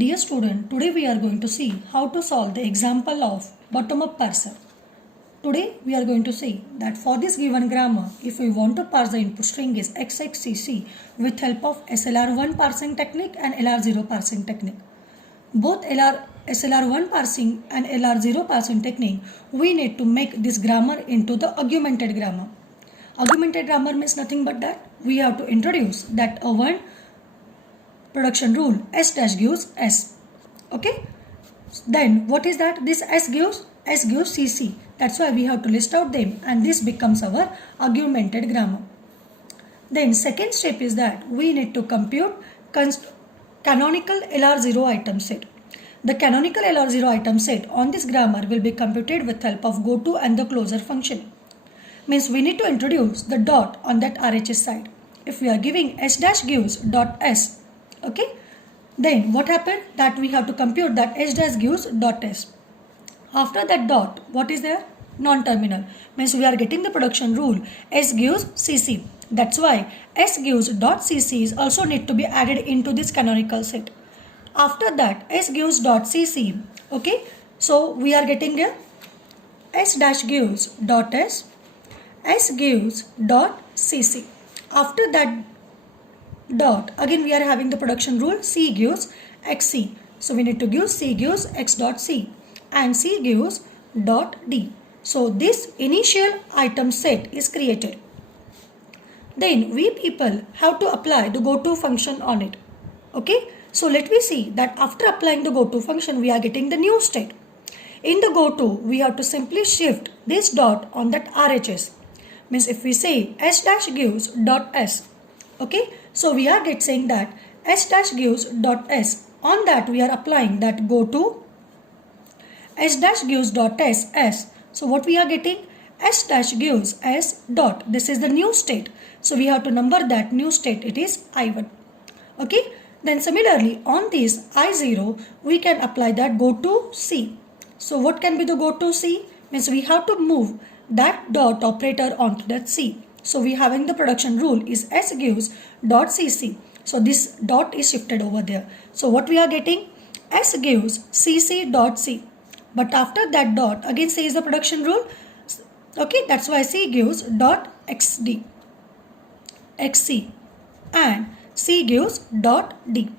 Dear student, today we are going to see how to solve the example of bottom-up parser. Today we are going to see that for this given grammar, if we want to parse the input string is XXCC with help of SLR1 parsing technique and LR0 parsing technique. Both SLR1 parsing and LR0 parsing technique, we need to make this grammar into the augmented grammar. Augmented grammar means nothing but that we have to introduce that a one production rule S dash gives S. Okay. Then what is that? This S gives CC. That's why we have to list out them and this becomes our augmented grammar. Then second step is that we need to compute canonical LR0 item set. The canonical LR0 item set on this grammar will be computed with help of goto and the closure function. Means we need to introduce the dot on that RHS side. If we are giving S dash gives dot S, okay, then what happened? That we have to compute that S dash gives dot S. After that dot, what is there? Non-terminal. Means we are getting the production rule S gives CC. That's why S gives dot CC is also need to be added into this canonical set. After that S gives dot CC, okay, so we are getting a S dash gives dot S gives dot CC. After that dot, again we are having the production rule C gives XC. So we need to give C gives X dot C and C gives dot D. So this initial item set is created. Then we people have to apply the goto function on it. Okay. So let me see that after applying the goto function we are getting the new state. In the goto we have to simply shift this dot on that RHS. Means if we say S dash gives dot S, okay, so we are saying that S dash gives dot S, on that we are applying that goto S dash gives dot S. So what we are getting? S dash gives S dot. This is the new state. So we have to number that new state. It is I1. Okay. Then similarly on this I0 we can apply that goto C. So what can be the goto C? Means we have to move that dot operator onto that C. So we having the production rule is S gives dot CC. So this dot is shifted over there. So what we are getting? S gives CC dot C. But after that dot, again C is the production rule. Okay, that's why C gives dot XD, XC and C gives dot D.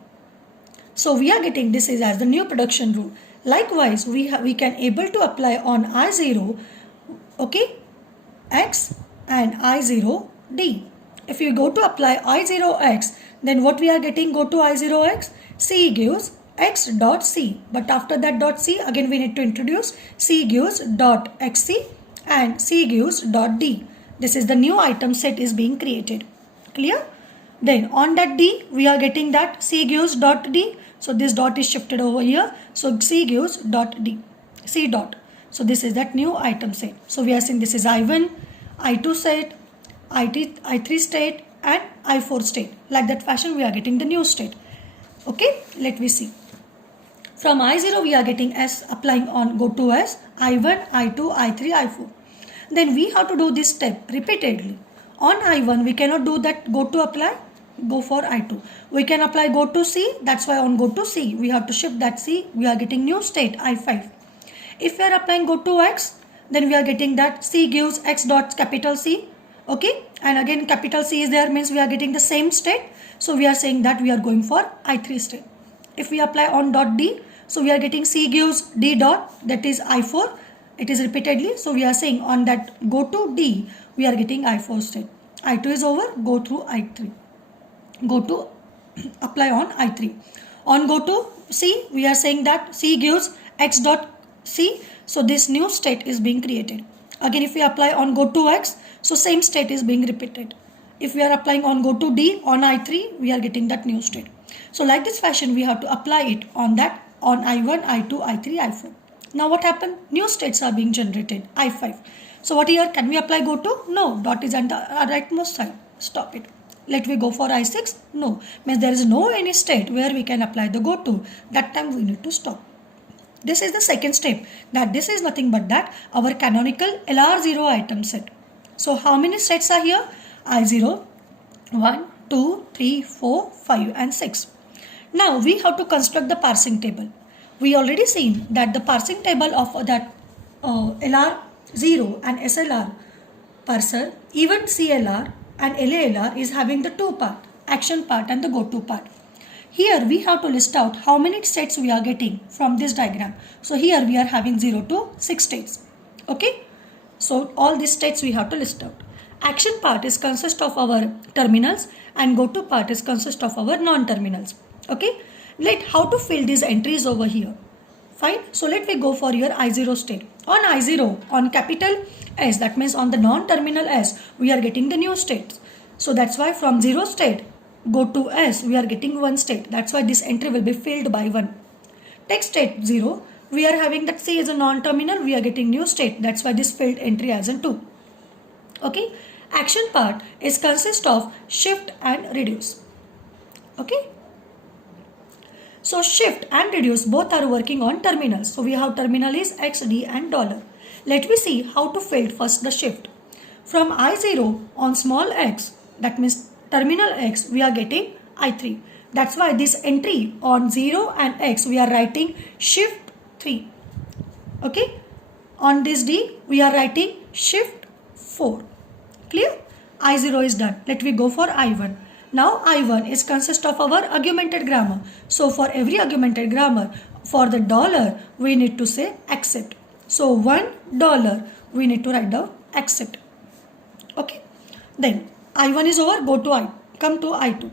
So we are getting this is as the new production rule. Likewise, we can able to apply on I0, okay, X and I0 D. If you go to apply I0 X, then what we are getting? Go to I0 X, C gives X dot C. But after that dot C, again we need to introduce C gives dot XC and C gives dot D. This is the new item set is being created. Clear? Then on that D, we are getting that C gives dot D. So this dot is shifted over here. So C gives dot D, C dot. So this is that new item set. So we are saying this is I1, I2 set, I3 state and I4 state. Like that fashion we are getting the new state. Okay, let me see. From I0 we are getting S applying on go to S, I1, I2, I3, I4. Then we have to do this step repeatedly. On I1 we cannot do that go to apply, go for I2. We can apply go to C, that's why on go to C we have to shift that C, we are getting new state I5. If we are applying go to X, then we are getting that C gives X dot capital C, okay, and again capital C is there means we are getting the same state. So we are saying that we are going for I3 state. If we apply on dot D, so we are getting C gives D dot, that is I4. It is repeatedly. So we are saying on that go to D, we are getting I4 state. I2 is over, go through I3. Go to apply on I3. On go to C, we are saying that C gives X dot C. So this new state is being created. Again if we apply on go to X, so same state is being repeated. If we are applying on go to D on I3, we are getting that new state. So like this fashion we have to apply it on that on I1, I2, I3, I4. Now what happened? New states are being generated, I5. So what here? Can we apply go to? No, dot is on the rightmost side. Stop it. Let we go for I6? No. Means there is no any state where we can apply the go to. That time we need to stop. This is the second step. That this is nothing but that our canonical LR0 item set. So how many sets are here? I0, 1, 2, 3, 4, 5 and 6. Now we have to construct the parsing table. We already seen that the parsing table of that LR0 and SLR parser, even CLR and LALR is having the two part, action part and the go to part. Here we have to list out how many states we are getting from this diagram. So here we are having 0 to 6 states. Okay. So all these states we have to list out. Action part is consist of our terminals and go to part is consist of our non-terminals. Okay. Let how to fill these entries over here. Fine. So let me go for your I0 state. On I0, on capital S, that means on the non-terminal S, we are getting the new states. So that's why from 0 state, go to S, we are getting 1 state. That's why this entry will be filled by 1. Take state 0, we are having that C is a non-terminal, we are getting new state. That's why this filled entry as in 2. Okay. Action part is consist of shift and reduce. Okay. So shift and reduce both are working on terminals. So we have terminal is XD and dollar. Let me see how to fill first the shift. From I0 on small x, that means terminal x, we are getting I3. That's why this entry on 0 and x, we are writing shift 3. Okay. On this D, we are writing shift 4. Clear? I0 is done. Let me go for I1. Now I1 is consist of our augmented grammar. So for every augmented grammar, for the dollar, we need to say accept. So $1, we need to write down accept. Okay. Then I1 is over, go to I. Come to I2.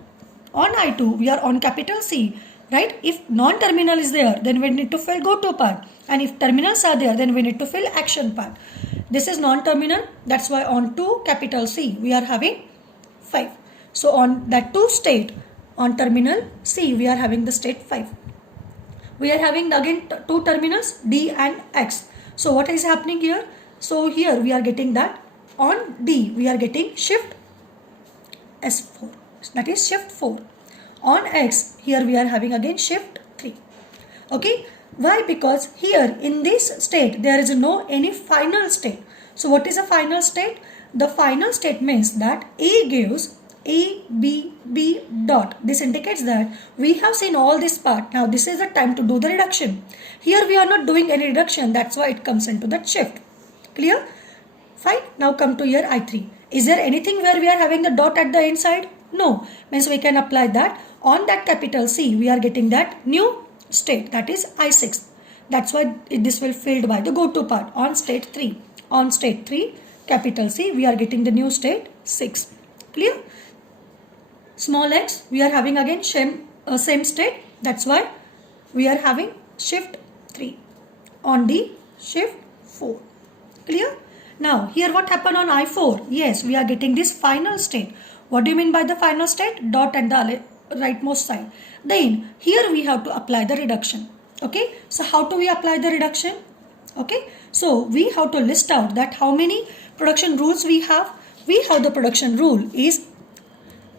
On I2, we are on capital C, right? If non-terminal is there, then we need to fill go to part. And if terminals are there, then we need to fill action part. This is non-terminal. That's why on 2 capital C, we are having 5. So on that 2 state, on terminal C, we are having the state 5. We are having again 2 terminals D and X. So what is happening here? So here we are getting that on D, we are getting shift S4. That is shift 4. On X, here we are having again shift 3. Okay. Why? Because here in this state, there is no any final state. So what is a final state? The final state means that A gives A, B, B dot. This indicates that we have seen all this part. Now this is the time to do the reduction. Here we are not doing any reduction. That's why it comes into that shift. Clear? Fine. Now come to here I3. Is there anything where we are having the dot at the inside? No. Means we can apply that. On that capital C, we are getting that new state. That is I6. That's why this will filled by the go to part on state 3. On state 3, capital C, we are getting the new state 6. Clear? Small x, we are having again same state. That's why we are having shift 3. On D, shift 4. Clear? Now, here what happened on I4? Yes, we are getting this final state. What do you mean by the final state? Dot at the rightmost side. Then, here we have to apply the reduction. Okay? So, how do we apply the reduction? Okay? So, we have to list out that how many production rules we have. We have the production rule is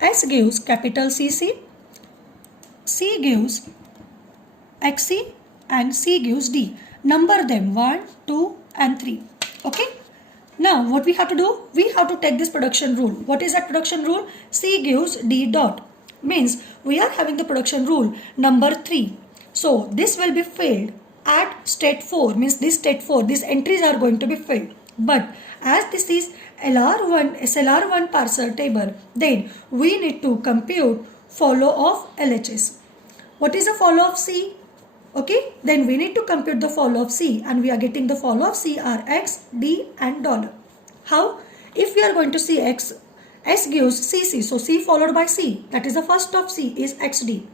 S gives capital CC, C gives XC and C gives D. Number them 1, 2 and 3. Okay. Now what we have to do? We have to take this production rule. What is that production rule? C gives D dot. Means we are having the production rule number 3. So this will be filled at state 4. Means this state 4. These entries are going to be filled. But as this is LR1, SLR1 parser table, then we need to compute follow of LHS. What is the follow of C? Okay, then we need to compute the follow of C and we are getting the follow of C are X, D and dollar. How? If we are going to see X, S gives CC, so C followed by C, that is the first of C is XD.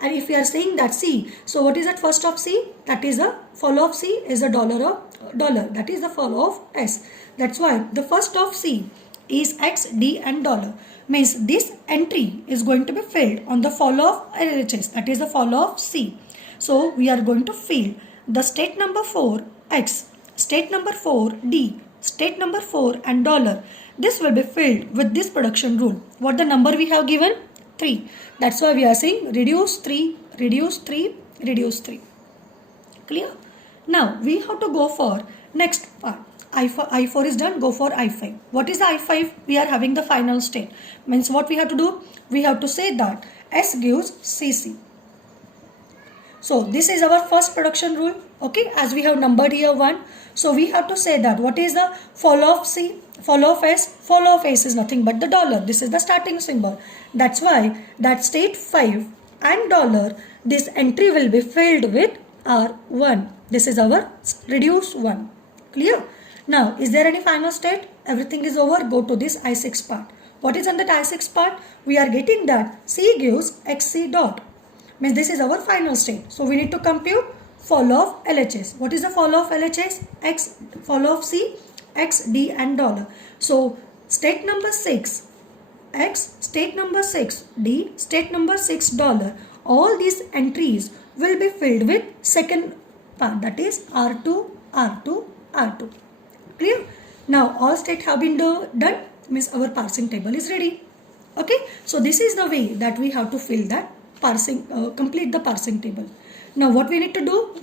And if we are saying that C, so what is that first of C? That is the follow of C is a dollar, that is the follow of S. That's why the first of C is X, D and dollar. Means this entry is going to be filled on the follow of LHS, that is the follow of C. So we are going to fill the state number 4 X, state number 4 D, state number 4 and dollar. This will be filled with this production rule. What the number we have given? 3. That's why we are saying reduce 3, reduce 3, reduce 3. Clear? Now we have to go for next part. I4 is done, go for I5. What is the I5? We are having the final state. Means what we have to do? We have to say that S gives CC. So this is our first production rule. Okay, as we have numbered here 1. So we have to say that what is the follow of C? Follow of S? Follow of S is nothing but the dollar. This is the starting symbol. That's why that state 5 and dollar, this entry will be filled with R1. This is our reduced 1. Clear? Now, is there any final state? Everything is over. Go to this I6 part. What is on that I6 part? We are getting that C gives XC dot. Means this is our final state. So we need to compute follow of LHS. What is the follow of LHS? X, follow of C, X, D and dollar. So state number 6, X, state number 6, D, state number 6 dollar. All these entries will be filled with second part, that is R2, R2, R2. Clear? Now all state have been done, means our parsing table is ready. Okay, so this is the way that we have to fill that parsing, complete the parsing table. Now what we need to do?